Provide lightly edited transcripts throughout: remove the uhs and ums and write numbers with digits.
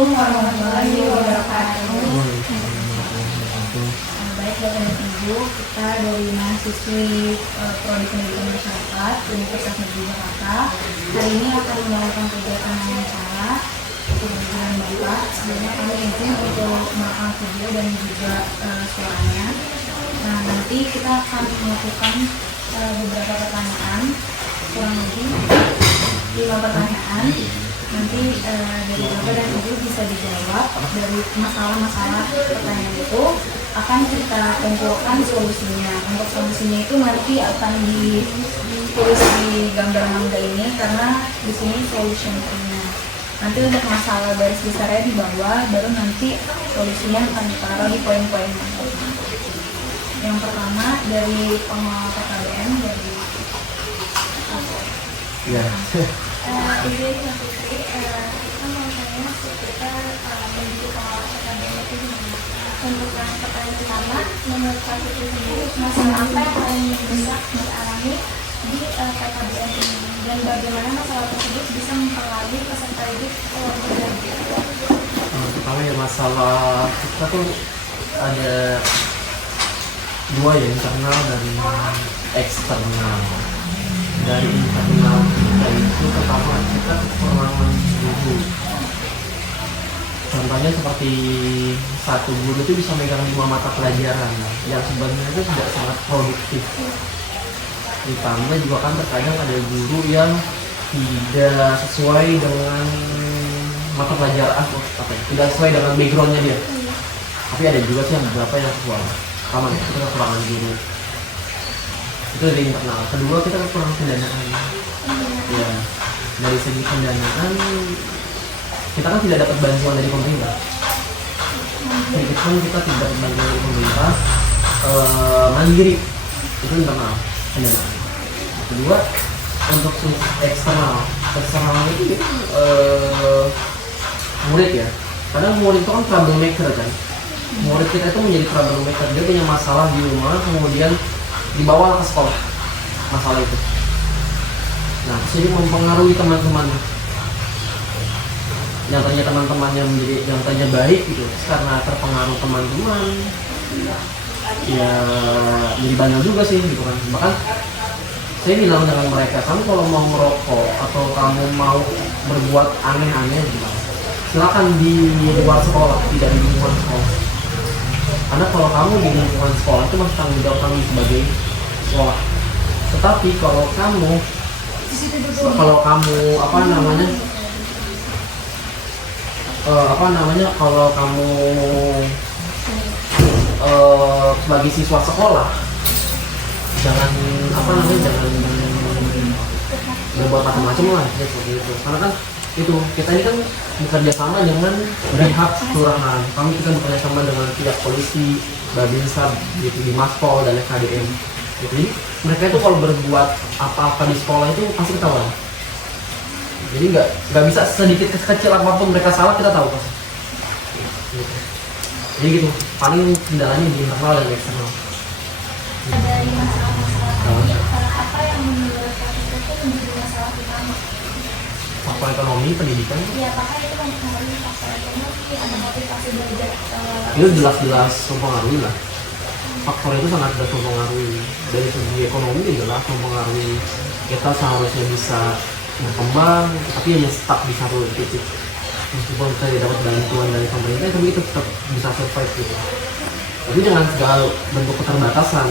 Assalamualaikum warahmatullahi wabarakatuh. Baik Bapak dan Ibu, kita dari mahasiswi Prodi Pendidikan Masyarakat Universitas Negeri Jakarta hari ini akan melakukan kegiatan wawancara dengan Bapak. Sebelumnya kami izin untuk merekam video dan juga suaranya. Nah, nanti kita akan melakukan beberapa pertanyaan, kurang lebih 5 pertanyaan. Nanti dari Bapak dan Ibu bisa dijawab. Dari masalah-masalah pertanyaan itu akan kita kumpulkan solusinya. Untuk solusinya itu nanti akan ditulis di gambar mangga ini karena di sini solution tree-nya. Nanti untuk masalah garis besarnya di bawah, baru nanti solusinya akan ditaruh di poin-poin mangga. Yang pertama dari pengelola PKBM dari ya. Ibu Mbak Putri, kita mau tanya seputar menuju pengelola PKBM itu gimana? Untuk yang pertanyaan pertama, menurut Pak Putri sendiri, masalah apa yang paling besar dialami di PKBM ini? Dan bagaimana masalah tersebut bisa mempengaruhi peserta didik keluarga? Pertama ya, masalah kita tuh ada dua ya, internal dan eksternal. Dari internal kita itu pertama kita kekurangan guru. Contohnya seperti satu guru itu bisa megang 5 mata pelajaran yang sebenarnya itu tidak sangat produktif. Ditambah juga kan terkadang ada guru yang tidak sesuai dengan mata pelajaran, tidak sesuai dengan backgroundnya dia. Tapi ada juga sih yang beberapa yang sesuai. Pertama kita kekurangan guru. Itu dari internal. Kedua, kita kekurangan pendanaan. Ya, dari segi pendanaan kita kan tidak dapat bantuan dari pemerintah. Sedikit pun kita tidak dapat bantuan dari pemerintah. Mandiri itu internal pendanaan. Kedua, untuk eksternal itu murid ya. Kadang murid itu kan troublemaker kan. Murid kita itu menjadi troublemaker. Dia punya masalah di rumah, kemudian dibawa ke sekolah masalah itu. Nah, jadi mempengaruhi teman-teman yang tanya teman-temannya menjadi yang tanya baik gitu, karena terpengaruh teman-teman ya jadi banyak juga sih gitu kan. Bahkan saya bilang dengan mereka, kamu kalau mau merokok atau kamu mau berbuat aneh-aneh gitu, silakan di luar sekolah, tidak di lingkungan sekolah. Karena kalau kamu di lingkungan sekolah itu masih tanggung jawab kami sebagai sekolah. Tetapi kalau kamu kalau kamu sebagai siswa sekolah, jangan jangan berbuat macam-macam lah ya, seperti itu. Karena kan itu kita ini kan bekerja sama dengan pihak kelurahan, kita bekerja sama dengan pihak polisi, Babinsa, gitu, di Maspol dan FKDM. Jadi mereka itu kalau berbuat apa-apa di sekolah itu pasti ketahuan. Jadi nggak bisa sedikit kecil apapun mereka salah kita tahu pasti. Gitu. Jadi gitu, paling kendalanya di internal dan eksternal. Dari masalah-masalah apa yang menurut Pak Putri itu menjadi masalah utama? Faktor ekonomi, pendidikan. Iya, apakah itu mempengaruhi faktor ekonomi atau motivasi belajar? Itu jelas-jelas mempengaruhi lah. Faktor itu sangat jelas mempengaruhi. Dari segi ekonomi jelas mempengaruhi. Kita seharusnya bisa berkembang, tapi hanya stuck di satu titik. Meskipun kita dapat bantuan dari pemerintah, tapi itu tetap bisa survive gitu. Tapi dengan segala bentuk keterbatasan,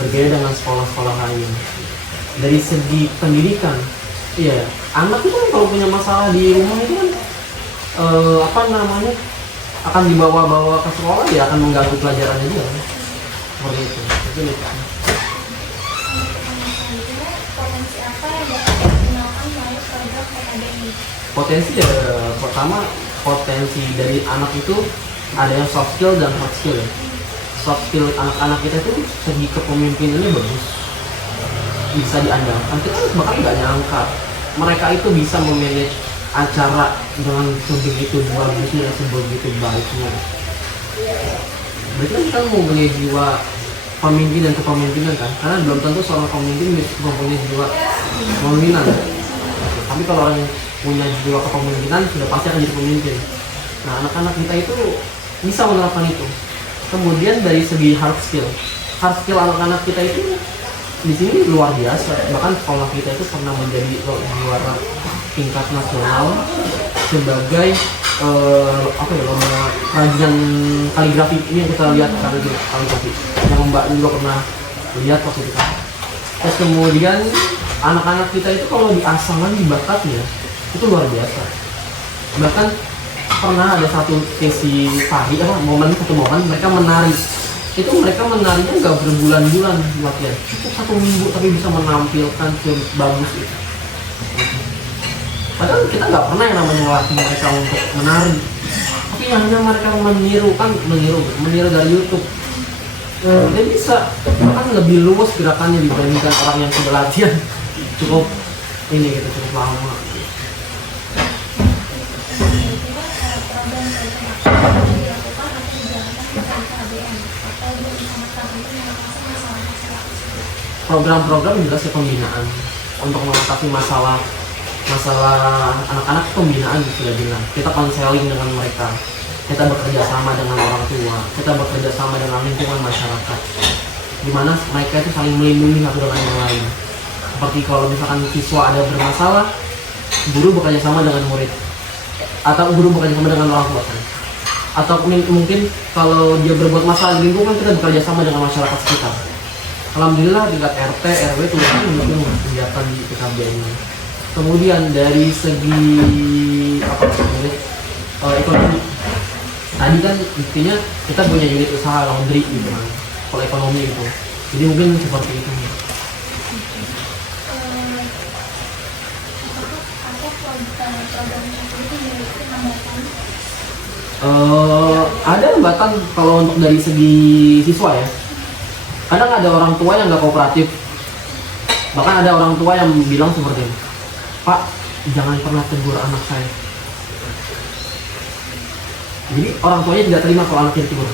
berbeda dengan sekolah-sekolah lain. Dari segi pendidikan, iya, anak itu kan kalau punya masalah di rumah itu kan akan dibawa-bawa ke sekolah, ya akan mengganggu pelajarannya juga. Seperti itu. Itu nih. Potensi apa yang dapat digunakan melalui program PKBM ini? Potensi ya, pertama potensi dari anak itu ada yang soft skill dan hard skill ya. Soft skill anak-anak kita itu segi kepemimpinannya bagus, bisa diandalkan. Kita bahkan nggak nyangka mereka itu bisa memanage acara dengan sebegitu bagusnya, sebegitu baiknya. Berarti kan kita mempunyai jiwa pemimpin dan kepemimpinan kan, karena belum tentu seorang pemimpin bisa mempunyai jiwa kepemimpinan. Tapi kalau orang yang punya jiwa kepemimpinan sudah pasti akan jadi pemimpin. Nah, anak-anak kita itu bisa menerapkan itu. Kemudian dari segi hard skill anak-anak kita itu di sini luar biasa. Bahkan sekolah kita itu pernah menjadi juara tingkat nasional sebagai lomba kerajinan kaligrafi. Ini yang kita lihat kaligrafi yang Mbak juga pernah lihat waktu itu. Terus kemudian anak-anak kita itu kalau diasah lagi bakatnya itu luar biasa. Bahkan pernah ada satu sesi tari satu momen mereka menari. Itu mereka menarinya nggak berbulan-bulan latihan, cukup 1 minggu tapi bisa menampilkan sebagus itu. Padahal kita nggak pernah yang namanya ngelatih mereka untuk menari, tapi hanya mereka meniru dari YouTube. Dia bisa bahkan lebih luas gerakannya dibandingkan orang yang sudah latihan cukup lama. Program-program jelas pembinaan untuk mengatasi masalah anak-anak, pembinaan sudah bilang. Kita konseling dengan mereka, kita bekerja sama dengan orang tua, kita bekerja sama dengan lingkungan masyarakat, di mana mereka itu saling melindungi satu dengan yang lain. Seperti kalau misalkan siswa ada bermasalah, guru bekerja sama dengan murid, atau guru bekerja sama dengan orang tua, atau mungkin kalau dia berbuat masalah di lingkungan, kita bekerja sama dengan masyarakat sekitar. Alhamdulillah tingkat RT, RW tuh mendukung kegiatan di PKBM ini. Kemudian dari segi ekonomi, tadi kan intinya kita punya unit usaha laundry gitu kan, kalau ekonomi gitu. Jadi mungkin seperti itu. Ada hambatan kalau untuk dari segi siswa ya. Kadang ada orang tua yang nggak kooperatif. Bahkan ada orang tua yang bilang seperti ini, Pak, jangan pernah tegur anak saya. Jadi orang tuanya tidak terima kalau anaknya ditegur.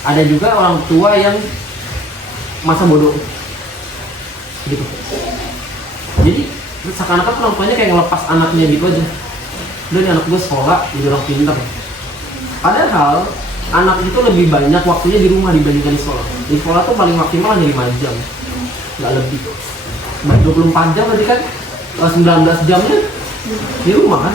Ada juga orang tua yang masa bodoh gitu. Jadi seakan-akan orang tuanya kayak ngelepas anaknya gitu aja. Udah nih anak gue sekolah jadi orang pintar. Padahal anak itu lebih banyak waktunya di rumah dibandingkan di sekolah. Di sekolah tuh paling maksimal hanya 5 jam, nggak lebih. 24 jam berarti kan 19 jamnya di rumah kan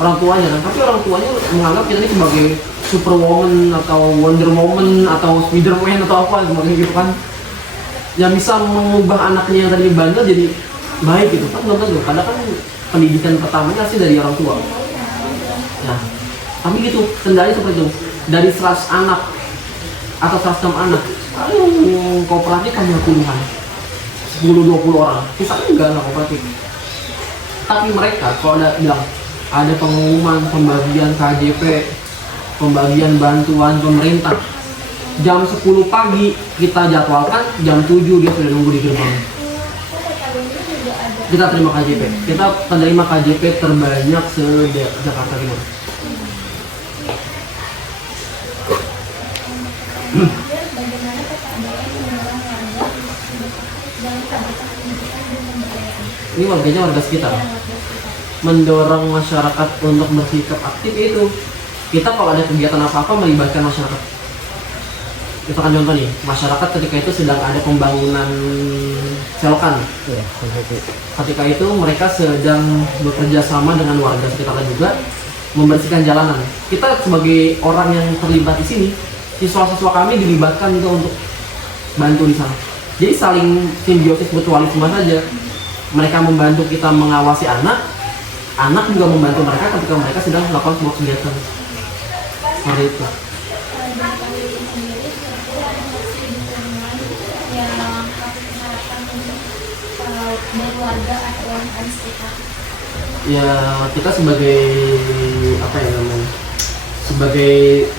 orang tuanya kan. Tapi orang tuanya menganggap kita ini sebagai superwoman atau Wonder Woman atau Spiderman atau apa sebagai gitu kan, yang bisa mengubah anaknya yang tadi bandel jadi baik gitu kan. Belum tentu. Kadang kan pendidikan pertamanya pasti dari orang tua. Nah, tapi gitu kendali seperti itu. Dari 100 anak atau 106 anak, paling kooperatif hanya puluhan, 10-20 orang. Sisanya enggak anak kooperatif. Tapi mereka kalau ada pengumuman pembagian KJP, pembagian bantuan pemerintah, jam 10 pagi kita jadwalkan, jam 7 dia sudah nunggu di gerbang. Kita terima KJP. Kita penerima KJP terbanyak se-Jakarta Timur. Ini warganya warga sekitar mendorong masyarakat untuk bersikap aktif. Itu kita kalau ada kegiatan apa-apa melibatkan masyarakat. Misalkan contoh nih, masyarakat ketika itu sedang ada pembangunan selokan. Ketika itu mereka sedang bekerja sama dengan warga sekitar juga membersihkan jalanan. Kita sebagai orang yang terlibat di sini, siswa-siswa kami dilibatkan juga untuk bantu di sana. Jadi saling simbiosis mutualisme saja. Mereka membantu kita mengawasi anak juga membantu mereka ketika mereka sedang melakukan sebuah kegiatan seperti itu. Ya kita sebagai sebagai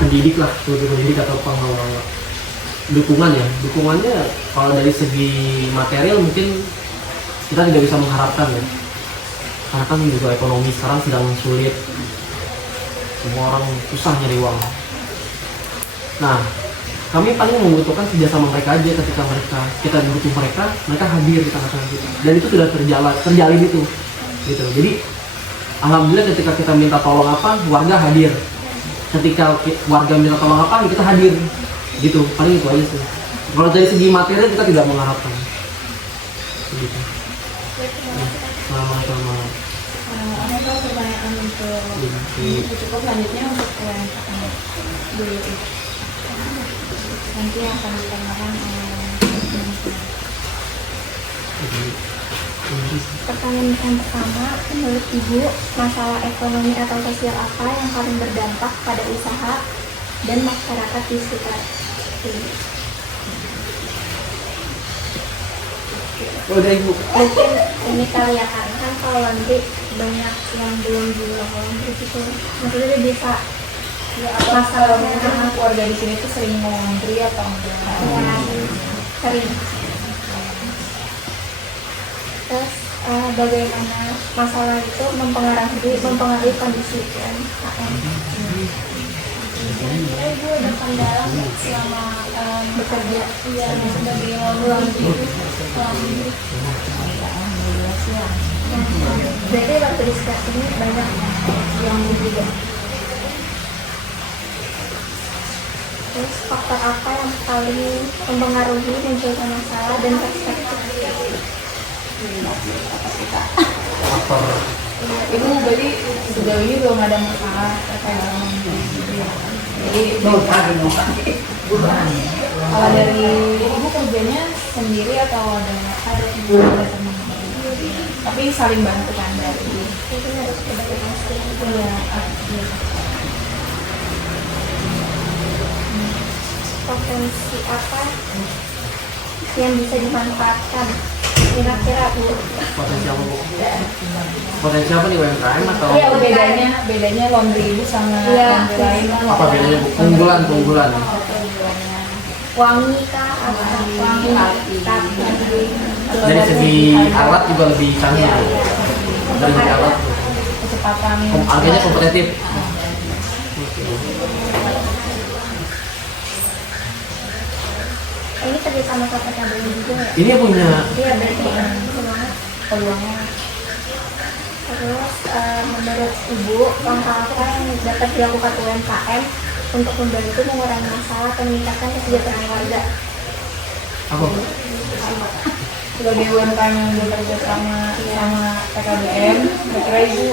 pendidik lah, pendidik atau pengelola dukungannya kalau dari segi material mungkin kita tidak bisa mengharapkan ya, karena kan juga ekonomi sekarang sedang sulit, semua orang susah nyari uang. Nah, kami paling membutuhkan kerjasama mereka aja. Ketika kita butuh mereka hadir di tengah-tengah kita, dan itu sudah terjalin itu gitu. Jadi alhamdulillah ketika kita minta tolong apa, warga hadir. Ketika warga minta tolong apa, kita hadir. Gitu, paling itu aja sih. Kalau dari segi materi kita tidak mengharapkan. Gitu. Sama-sama. Ada pertanyaan untuk cukup lanjutnya untuk UMKM dulu itu. Nanti akan ditanyakan Pertanyaan yang pertama, menurut Ibu, masalah ekonomi atau sosial apa yang paling berdampak pada usaha dan masyarakat di sekitar Ibu? Udah Ibu. Mungkin ini kali ya kan kalau nanti banyak yang belum juga laundry gitu, maksudnya dia bisa ya, masalahnya karena keluarga di sini tuh sering laundry atau enggak? ya, sering. Terus bagaimana masalah itu mempengaruhi kondisi UMKM? Ibu ada kendala nggak selama bekerja sebagai laundry? Alhamdulillah sih ya. Berarti waktu diskusi ini banyak yang juga. Terus faktor apa yang paling mempengaruhi munculnya masalah dan perspektif? Faktor Ibu berarti sejauh ini belum ada masalah terkait laundry. Jadi kalau dari ibu kerjanya sendiri atau ada teman? Tapi saling bantu kan dari Mungkin harus komunikasi. iya. Potensi apa yang bisa dimanfaatkan kira-kira Bu? potensi apa Bu? Potensi apa nih UMKM atau? Iya, bedanya laundry ibu sama Iya. laundry lain kan? Apa bedanya Bu? Keunggulan. Wangi kah? Apa? Wangi, Rapi. rapi. Dari segi alat juga lebih canggih Bu. Dari segi alat Bu. Kecepatan Harganya kompetitif. Ini kerja sama KPKB juga ya? Ini punya Iya, berarti semuanya. peluangnya. Terus menurut Ibu, langkah apa yang dapat dilakukan UMKM untuk membantu mengurangi masalah atau meningkatkan kesejahteraan warga? apa Bu? Sebagai UMKM yang bekerja sama PKBM, kira-kira ibu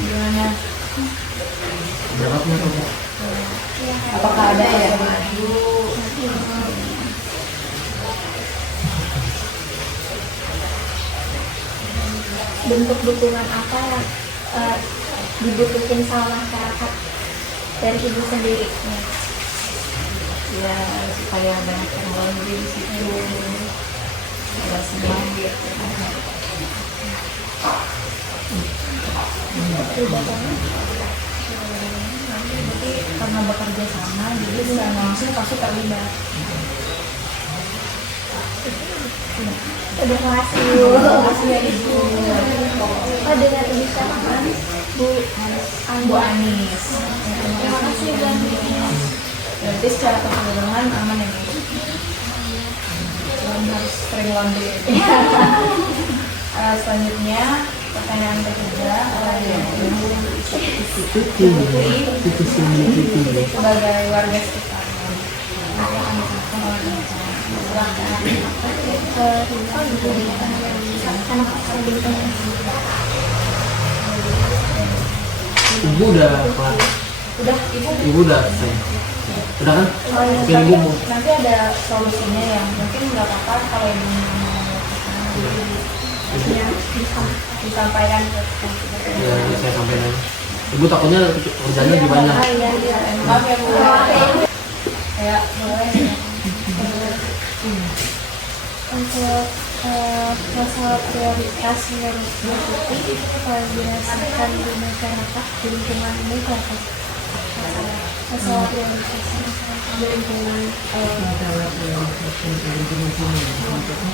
gimana? Jawabnya apa Bu? Apakah ada ya maju? Bentuk dukungan apa yang dibutuhin sama masyarakat dari Ibu sendiri? Ya supaya banyak yang laundry di situ, ada semangat. Jadi karena bekerja sama, jadi secara langsung pasti terlibat. Terima kasih Bu. Terima kasih ya ibu. Oh, dengan Ibu siapa kan? Bu Bu Anis. Terima kasih Bu Anis. Berarti secara keseluruhan aman ya Bu? Belum harus sering laundry. Selanjutnya pertanyaan ketiga, Ibu sebagai warga sekitar apa yang Anda lakukan oleh rencana? Silakan. Ibu udah kelar. Udah Ibu udah selesai. Udah kan? Oh, iya, Oke, tapi Ibu mau. nanti ada solusinya yang mungkin nggak apa-apa kalau ibu mau disampaikan ke Ya, saya sampaikan. Ibu takutnya kerjanya lebih banyak. maaf ya Bu. Kayak boleh ya. Untuk masalah prioritas yang berarti kalau dirasakan di masyarakat di lingkungan ini apa? Masalah prioritas di lingkungan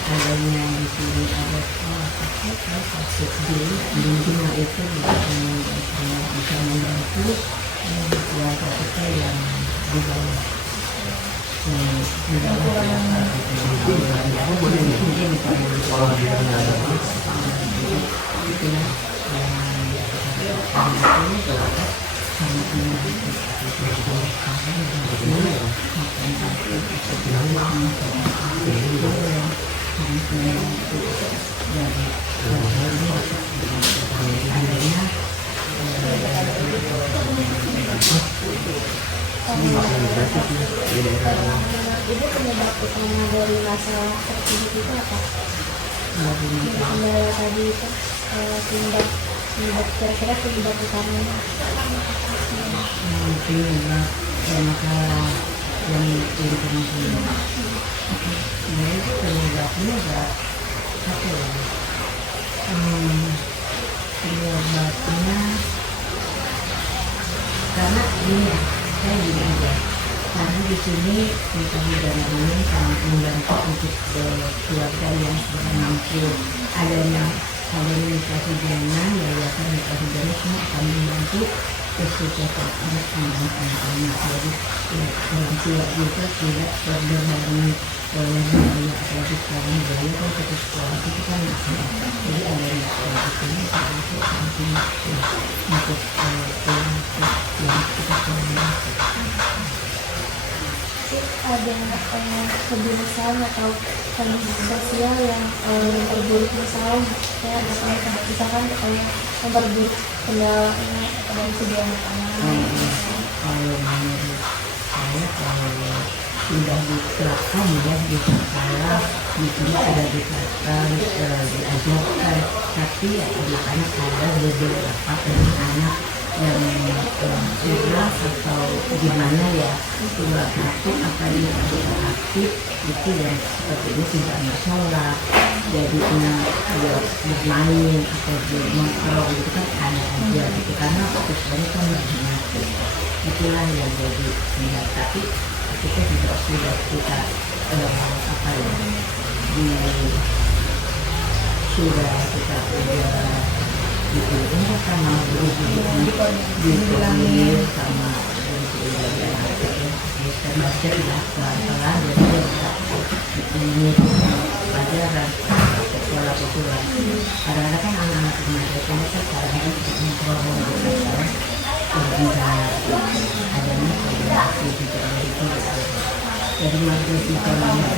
adanya di sini ada lingkungan itu bisa membantu warga kita yang di bawah. dan itu berangkat sama anak itu makan Ibu penyebab utama dari masalah tersebut itu apa? Kendala tadi itu penyebab kira-kira penyebab utamanya. penyebab masalah yang internasional. Itu penyebabnya enggak apa ya? Penyebabnya karena ini ya, saya gini aja. Karena di sini kita negara ini sangat membantu untuk keluarga yang sudah mampu adanya nikah hijana, yayasan nikah hijana semua akan membantu kesuksesan anak dan anak-anak. Jadi ya, orang tua juga tidak terbebani oleh biaya, apalagi sekarang biaya kan ke sekolah itu kan mahal. Jadi adanya sekolah di sini termasuk penting untuk yang kita sekolah. Ada kebiasaan atau kondisi sosial yang memperburuk masalah, kayak misalkan memperburuk kendalanya dari segi anak-anak. Kalau menurut saya, kalau sudah diterapkan ya di sekolah, di sini sudah diterapkan, diajarkan, tapi anak-anak ada beberapa anak yang keras atau gimana ya, sudah satu apa ini tidak aktif itu yang seperti ini tidak bersolat, jadinya ya bermain atau bermotor itu kan ada aja gitu, karena sebenarnya kan banyak, itulah yang jadi ya. Tapi kita juga sudah kita apa ya sudah kita gitu, ini sama guru dibilangin sama bisa baca ya pelan-pelan, jadi ini pelajaran sekolah pukulan. Kadang-kadang kan anak-anak remaja itu kan kadang-kadang mempromo bisa adanya koordinasi juga itu jadi masuk di kolomnya.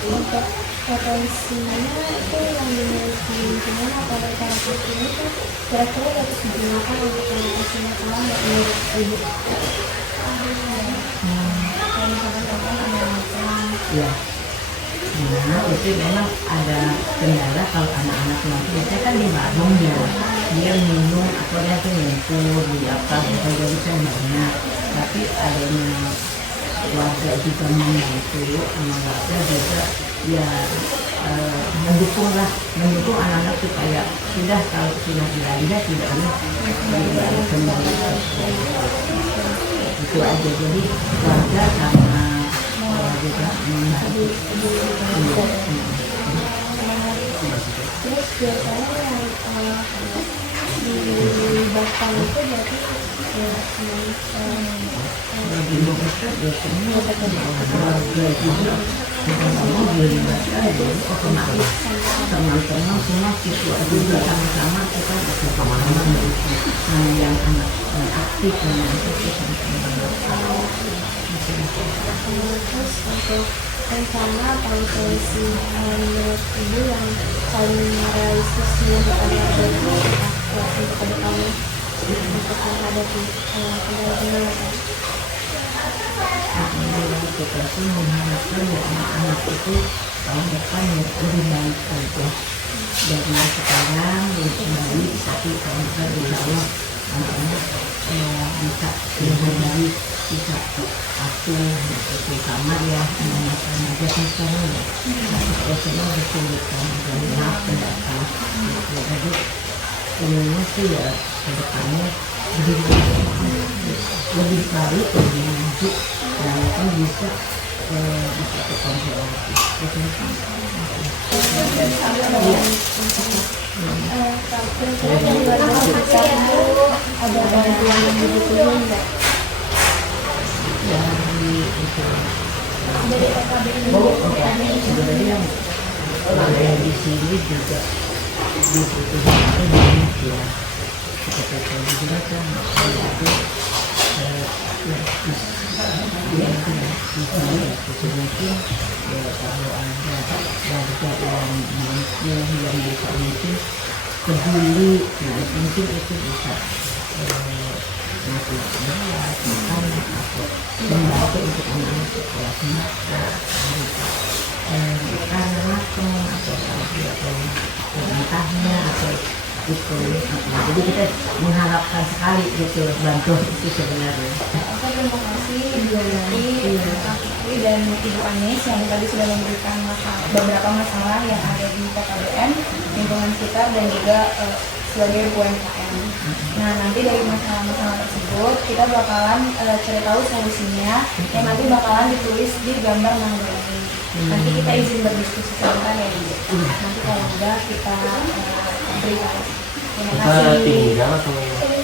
Untuk potensinya itu yang dimiliki lingkungan atau masyarakat ini tuh kira-kira dapat digunakan untuk mengatasi masalah nggak menurut ibu? Kalau misalkan contoh anak-anak Ya, nah itu memang ada kendala kalau anak-anak nanti biasanya kan di Bandung ya, dia minum atau dia tuh nyentuh di apa gitu, jadi kan banyak. Tapi adanya warga juga membantu, sama warga juga ya mendukung anak-anak supaya sudah kalau sudah belanja tidak dibalik kembali itu aja. Jadi warga sama juga membantu. terus biasanya yang dilibatkan itu berarti Di Indonesia biasanya warga juga sama dilibatkan, jadi otomatis teman-teman semua siswa juga sama-sama kita bersama-sama yang anak aktif dan yang aktif sama-sama. terus untuk rencana atau solusi menurut ibu yang paling realistis menurut itu apa untuk kedepannya untuk menghadapi kendala-kendala tadi? Alhamdulillah kita sih mengharapkan ya anak-anak itu tahun depan ya lebih baik saja dari sekarang lebih baik, tapi tahun depan insya Allah anak-anak bisa lebih baik, bisa atuh terutama ya anak-anak remaja kan sekarang ya situasinya kesulitan dan maaf pendatang gitu. Jadi inginnya sih ya ke depannya lebih baik, lebih maju dan kan bisa terkontrolasi. Kira-kira dari warga sekitar itu ada bantuan yang dibutuhkan nggak? Dari itu Dari PKB ini? sebenarnya yang di sini juga dibutuhkan itu banyak ya. Seperti saya juga kan saya itu ya mungkin ya kalau ada warga yang mampu yang bisa mungkin peduli, nah, mungkin itu bisa ngasih beras, makanan atau membantu untuk anak-anak sekolah semata makan atau mentahnya atau itu. Nah, jadi kita mengharapkan sekali gitu bantuan itu sebenarnya. Oke, terima kasih Ibu Yanti, Kak Fitri, dan Ibu Anies yang tadi sudah memberikan beberapa masalah yang ada di PKBM, lingkungan sekitar, dan juga sebagai UMKM. Nah, nanti dari masalah-masalah tersebut kita bakalan cari tahu solusinya yang nanti bakalan ditulis di gambar mangga ini. Nanti kita izin berdiskusi sebentar ya Ibu. Nanti kalau udah kita berikan. Terima Kita kasih. tinggal atau oke.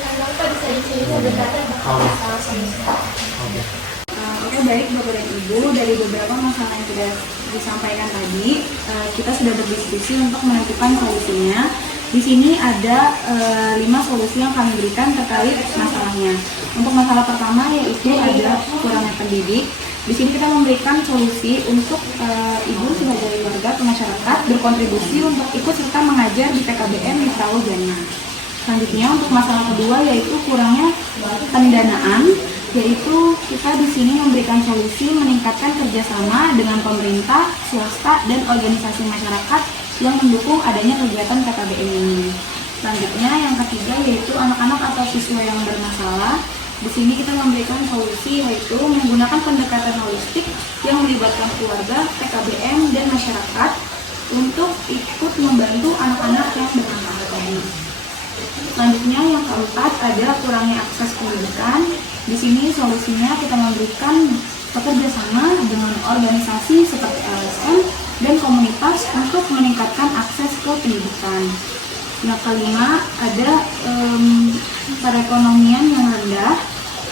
Oke, baik Bapak dan Ibu, dari beberapa masalah yang sudah disampaikan tadi, kita sudah berdiskusi untuk menentukan solusinya. Di sini ada 5 solusi yang kami berikan terkait masalahnya. Untuk masalah pertama yaitu ada kurangnya pendidik. Di sini kita memberikan solusi untuk Ibu sebagai warga atau masyarakat berkontribusi untuk ikut serta mengajar di PKBM di Perahu Jana. Selanjutnya untuk masalah kedua yaitu kurangnya pendanaan, yaitu kita di sini memberikan solusi meningkatkan kerjasama dengan pemerintah, swasta, dan organisasi masyarakat yang mendukung adanya kegiatan PKBM ini. Selanjutnya yang ketiga yaitu anak-anak atau siswa yang bermasalah. Di sini kita memberikan solusi yaitu menggunakan pendekatan holistik yang melibatkan keluarga, PKBM, dan masyarakat untuk ikut membantu anak-anak yang bermasalah tadi. Selanjutnya yang keempat ada kurangnya akses pendidikan. Di sini solusinya kita memberikan bekerja sama dengan organisasi seperti LSM dan komunitas untuk meningkatkan akses ke pendidikan. Yang kelima ada perekonomian yang rendah,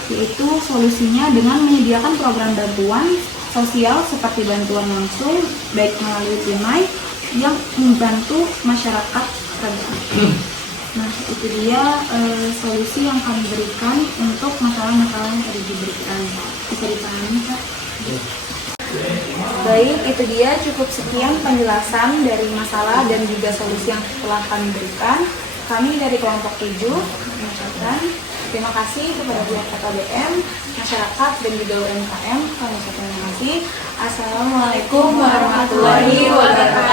yaitu solusinya dengan menyediakan program bantuan sosial seperti bantuan langsung baik melalui tunai yang membantu masyarakat rentan. Nah, itu dia solusi yang kami berikan untuk masalah-masalah yang tadi diberikan. Bisa dipahami, Kak? Baik, itu dia cukup sekian penjelasan dari masalah dan juga solusi yang telah kami berikan. Kami dari kelompok 7 mengucapkan terima kasih kepada pihak PKBM, masyarakat, dan juga UMKM. Kami ucapkan terima kasih. Assalamualaikum warahmatullahi wabarakatuh.